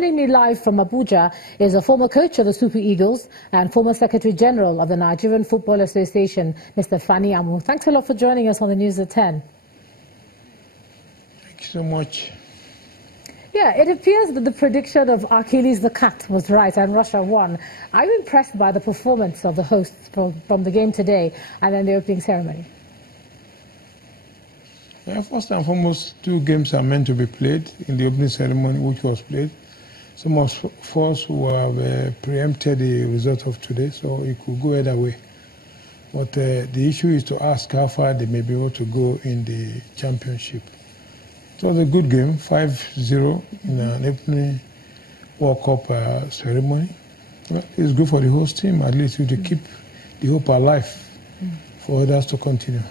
Joining me live from Abuja is a former coach of the Super Eagles and former Secretary General of the Nigerian Football Association, Mr. Fani Amu. Thanks a lot for joining us on the News at 10. Thank you so much. Yeah, it appears that the prediction of Achilles the Cat was right and Russia won. Are you impressed by the performance of the hosts from the game today and then the opening ceremony? Yeah, first and foremost, two games are meant to be played in the opening ceremony, which was played. Some of us who have preempted the result of today, so it could go either way. But the issue is to ask how far they may be able to go in the championship. It was a good game, 5-0 in an opening World Cup ceremony. Well, it's good for the host team, at least to keep the hope alive for others to continue.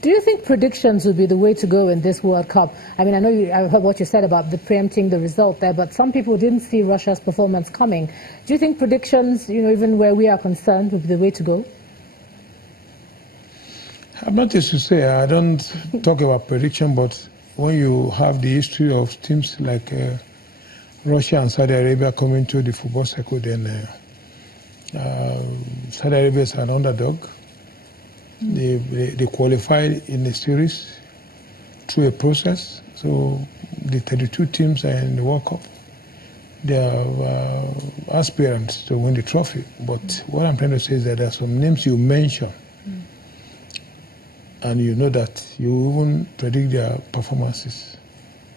Do you think predictions would be the way to go in this World Cup? I mean, I heard what you said about the preempting the result there, but some people didn't see Russia's performance coming. Do you think predictions, even where we are concerned, would be the way to go? I'm not used to say, I don't talk about prediction, but when you have the history of teams like Russia and Saudi Arabia coming to the football circle, then Saudi Arabia is an underdog. They qualified in the series through a process. So the 32 teams are in the World Cup. They are aspirants to win the trophy. But what I'm trying to say is that there are some names you mention, and you know that you even predict their performances.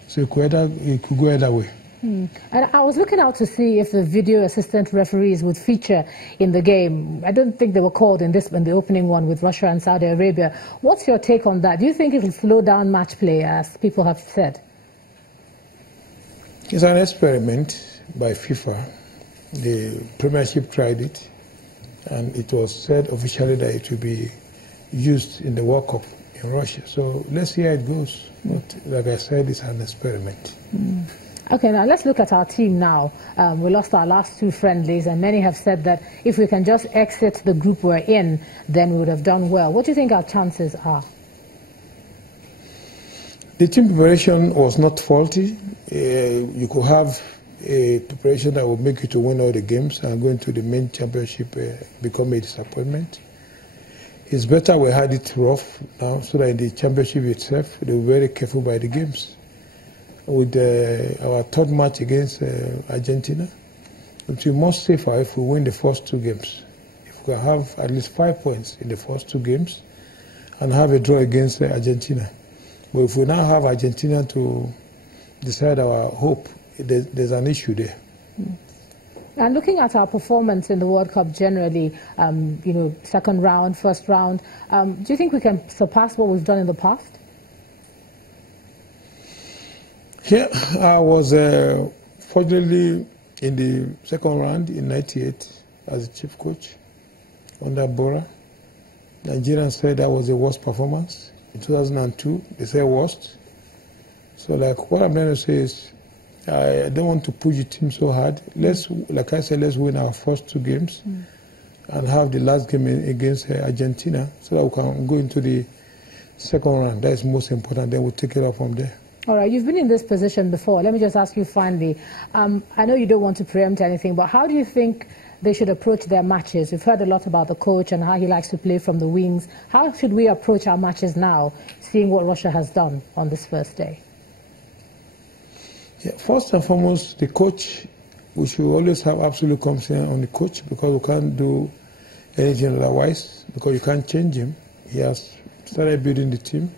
So it could go either way. And I was looking out to see if the video assistant referees would feature in the game. I don't think they were called in the opening one with Russia and Saudi Arabia. What's your take on that? Do you think it will slow down match play, as people have said? It's an experiment by FIFA. The Premiership tried it, and it was said officially that it will be used in the World Cup in Russia. So let's see how it goes. But like I said, it's an experiment. Okay, now let's look at our team now. We lost our last two friendlies, and many have said that if we can just exit the group we're in, then we would have done well. What do you think our chances are? The team preparation was not faulty. You could have a preparation that would make you to win all the games, and going to the main championship become a disappointment. It's better we had it rough now, so that in the championship itself, they were very careful by the games. With our third match against Argentina, it will be much safer if we win the first two games. If we have at least 5 points in the first two games and have a draw against Argentina. But if we now have Argentina to decide our hope, there's an issue there. And looking at our performance in the World Cup generally, second round, first round, do you think we can surpass what we've done in the past? Yeah, I was fortunately in the second round in '98 as a chief coach under Bora. Nigerians said that was the worst performance. In 2002, they said worst. So what I'm trying to say is, I don't want to push the team so hard. Like I said, let's win our first two games and have the last game against Argentina so that we can go into the second round. That is most important. Then we'll take it up from there. All right, you've been in this position before. Let me just ask you finally. I know you don't want to preempt anything, but how do you think they should approach their matches? We've heard a lot about the coach and how he likes to play from the wings. How should we approach our matches now, seeing what Russia has done on this first day? Yeah, first and foremost, the coach, we should always have absolute confidence on the coach, because we can't do anything otherwise, because you can't change him. He has started building the team.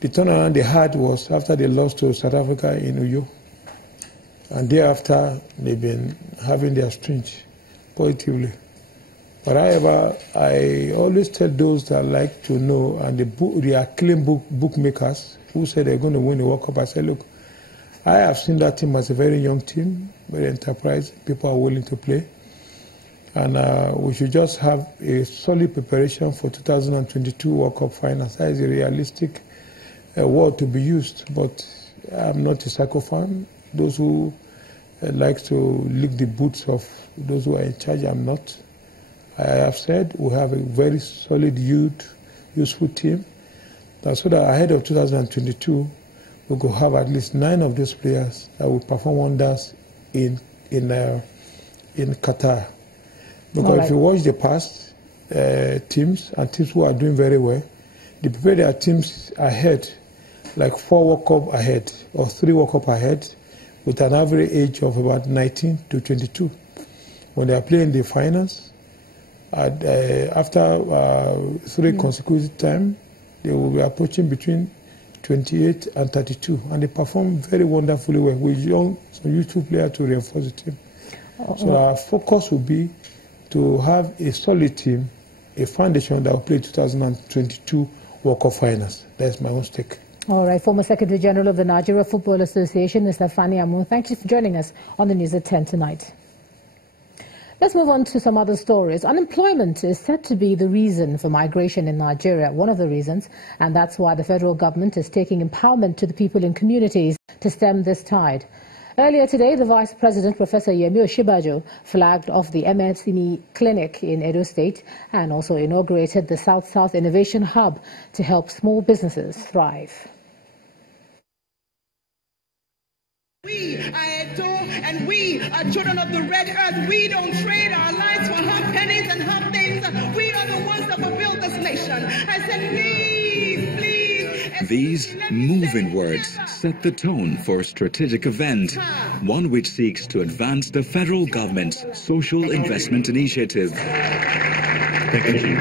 The turnaround they had was after they lost to South Africa in Uyo. And thereafter, they've been having their strength positively. But however, I always tell those that like to know, and the acclaimed bookmakers who said they're going to win the World Cup, I said, look, I have seen that team as a very young team, very enterprising. People are willing to play. And we should just have a solid preparation for 2022 World Cup finals. That is a realistic word to be used, but I'm not a soccer fan. Those who like to lick the boots of those who are in charge, I'm not. I have said we have a very solid, useful team. So that ahead of 2022, we could have at least 9 of those players that will perform wonders in Qatar. Because Right. if you watch the past teams and teams who are doing very well, they prepare their teams ahead, like 4 World Cup ahead or 3 World Cup ahead, with an average age of about 19 to 22. When they are playing the finals, after 3 consecutive times, they will be approaching between 28 and 32, and they perform very wonderfully well with some youthful players to reinforce the team. So our focus will be to have a solid team, a foundation that will play 2022 World Cup finals. That's my own stake. All right, former Secretary General of the Nigeria Football Association, Mr. Fani Amu, thank you for joining us on the News at 10 tonight. Let's move on to some other stories. Unemployment is said to be the reason for migration in Nigeria, one of the reasons, and that's why the federal government is taking empowerment to the people in communities to stem this tide. Earlier today, the Vice President, Professor Yemi Osinbajo, flagged off the MSME clinic in Edo State and also inaugurated the South-South Innovation Hub to help small businesses thrive. We are Edo, and we are children of the red earth. We don't trade our lives for half pennies and half things. We are the ones that will build this nation. I said, please, please. These moving words set the tone for a strategic event, one which seeks to advance the federal government's social investment initiative. Thank you.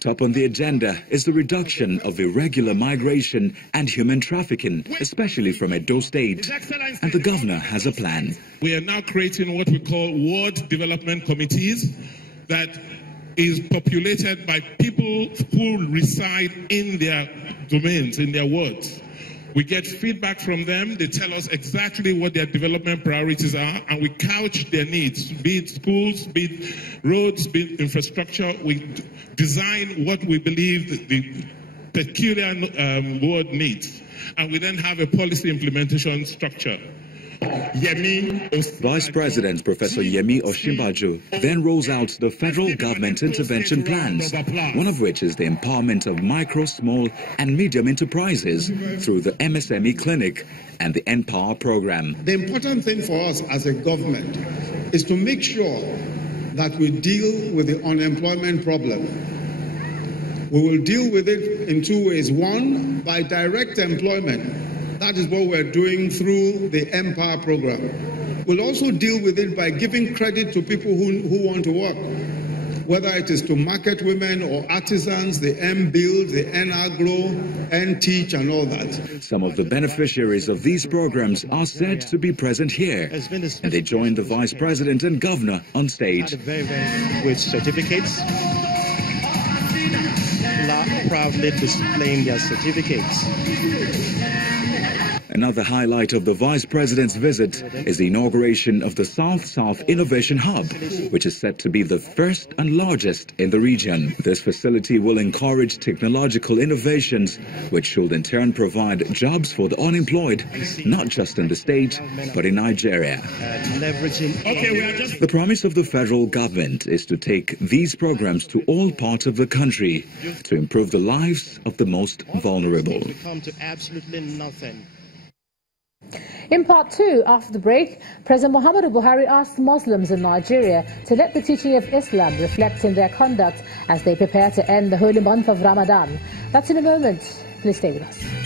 Top on the agenda is the reduction of irregular migration and human trafficking, especially from Edo State. And the governor has a plan. We are now creating what we call ward development committees that is populated by people who reside in their domains, in their wards. We get feedback from them. They tell us exactly what their development priorities are, and we couch their needs, be it schools, be it roads, be it infrastructure. We design what we believe the peculiar ward needs, and we then have a policy implementation structure. Vice President Professor Yemi Osinbajo then rolls out the federal government intervention plans, one of which is the empowerment of micro, small and medium enterprises through the MSME clinic and the Empower program. The important thing for us as a government is to make sure that we deal with the unemployment problem. We will deal with it in 2 ways. One, by direct employment. That is what we're doing through the Empower program. We'll also deal with it by giving credit to people who want to work, whether it is to market women or artisans, the M-Build, the N-Agro, N-Teach and all that. Some of the beneficiaries of these programs are said to be present here, and they joined the Vice President and Governor on stage. With certificates, proudly displaying their certificates. Another highlight of the Vice President's visit is the inauguration of the South-South Innovation Hub, which is set to be the first and largest in the region. This facility will encourage technological innovations, which should in turn provide jobs for the unemployed, not just in the state, but in Nigeria. The promise of the federal government is to take these programs to all parts of the country to improve the lives of the most vulnerable. In part 2, after the break, President Muhammadu Buhari asked Muslims in Nigeria to let the teaching of Islam reflect in their conduct as they prepare to end the holy month of Ramadan. That's in a moment. Please stay with us.